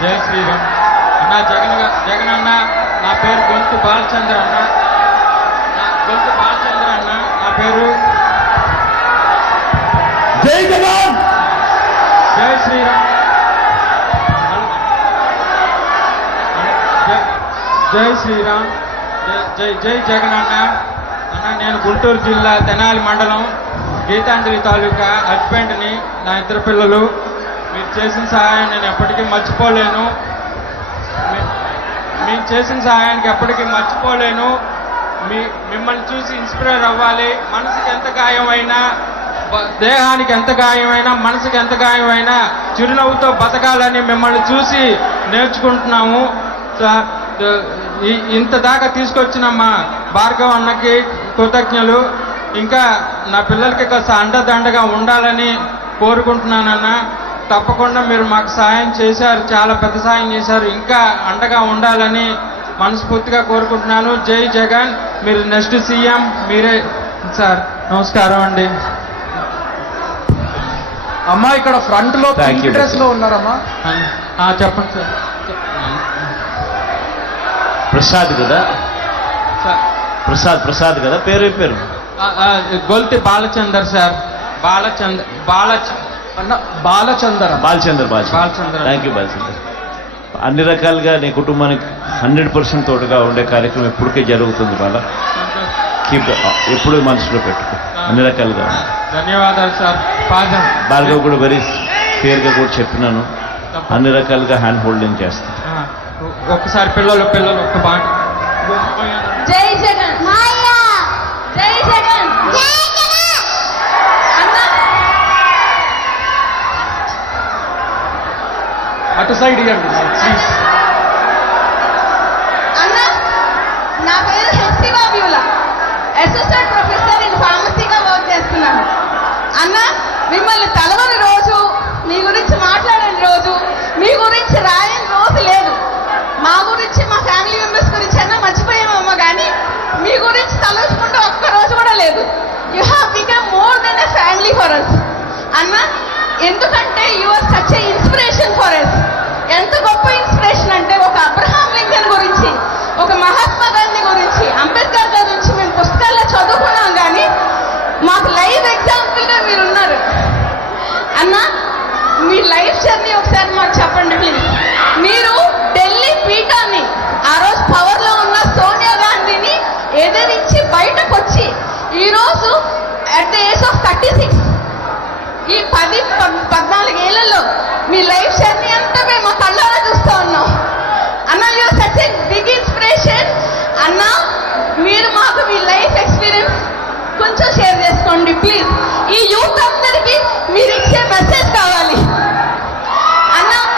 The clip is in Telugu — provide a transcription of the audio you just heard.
జై శ్రీరామ్ అన్న. జగన్ అన్న, నా పేరు గొంతు బాలచంద్ర అన్న. గొంతు బాలచంద్ర అన్న నా పేరు. జై జగన్, జై శ్రీరామ్. జై శ్రీరామ్. జై జై జగన్ అన్న. నేను గుంటూరు జిల్లా తెనాలి మండలం గీతాంజలి తాలూకా హస్బెండ్ని. నా ఇద్దరు పిల్లలు. మీరు చేసిన సహాయం నేను ఎప్పటికీ మర్చిపోలేను. మీరు చేసిన సహాయానికి ఎప్పటికీ మర్చిపోలేను. మిమ్మల్ని చూసి ఇన్స్పైర్ అవ్వాలి. మనసుకి ఎంత గాయమైనా, దేహానికి ఎంత గాయమైనా, మనసుకి ఎంత గాయమైనా చిరునవ్వుతో బతకాలని మిమ్మల్ని చూసి నేర్చుకుంటున్నాము. ఇంత దాకా తీసుకొచ్చిన మా భార్గవ్ అన్నకి కృతజ్ఞలు. ఇంకా నా పిల్లలకి కాస్త అండదండగా ఉండాలని కోరుకుంటున్నానన్న. తప్పకుండా మీరు మాకు సహాయం చేశారు, చాలా పెద్ద సహాయం చేశారు. ఇంకా అండగా ఉండాలని మనస్ఫూర్తిగా కోరుకుంటున్నాను. జై జగన్. మీరు నెక్స్ట్ సీఎం మీరే సార్. నమస్కారం అండి. అమ్మా ఇక్కడ ఫ్రంట్ లో డ్రెస్ లో ఉన్నారమ్మా. చెప్పండి సార్. ప్రసాద్ కదా సార్, ప్రసాద్ కదా పేరు Golthi Balachander sir. Balachander. Thank you Balachander. అన్ని రకాలుగా నీ కుటుంబానికి 100% తోడుగా ఉండే కార్యక్రమం ఎప్పటికే జరుగుతుంది. బాల కీప్ ఎప్పుడు మనసులో పెట్టుకో. అన్ని రకాలుగా. ధన్యవాదాలు సార్. భార్గవ్ కూడా వెరీ క్లియర్గా కూడా చెప్పినాను. అన్ని రకాలుగా హ్యాండ్ హోల్డింగ్ చేస్తాను. ఒక్కసారి పిల్లలు ఒక్క పాట. జై జగన్, జై జగన్, అటు సైడ్ ఇవ్వండి ప్లీజ్. అన్న, నా పేరు Hepsiba Beulah. Assistant professor in ఫార్మసీగా వర్క్ చేస్తున్నాను. అన్న, మిమ్మల్ని తలవని రోజు, మీ గురించి మాట్లాడని రోజు, మీ గురించి రాయని రోజు లేదు. మా గురించి, మా ఫ్యామిలీ మెంబర్స్ గురించి అన్నా మర్చిపోయామమ్మా, కానీ మీ గురించి తలుచుకుంటూ ఒక్క రోజు కూడా లేదు. You have become more than a family for us అన్న. ఎందుకంటే you are such a inspiration for us. ఎంత గొప్ప ఇన్స్పిరేషన్ అంటే, ఒక అబ్రహాం లింకన్ గురించి, ఒక మహాత్మా గాంధీ గురించి, అంబేద్కర్ గారి గురించి మేము పుస్తకాల్లో చదువుకున్నాం, కానీ మాకు లైవ్ ఎగ్జాంపుల్గా మీరు ఉన్నారు అన్న. మీ లైఫ్ జర్నీ ఒకసారి మాకు చెప్పండి ప్లీజ్. మీరు ఢిల్లీ పీఠాన్ని, ఆ రోజు పవర్లో ఉన్న సోనియా గాంధీని ఎదిరించి బయటకు వచ్చి ఈరోజు అట్ ద ఏజ్ ఆఫ్ 36, ఈ 14 ఏళ్లలో మీ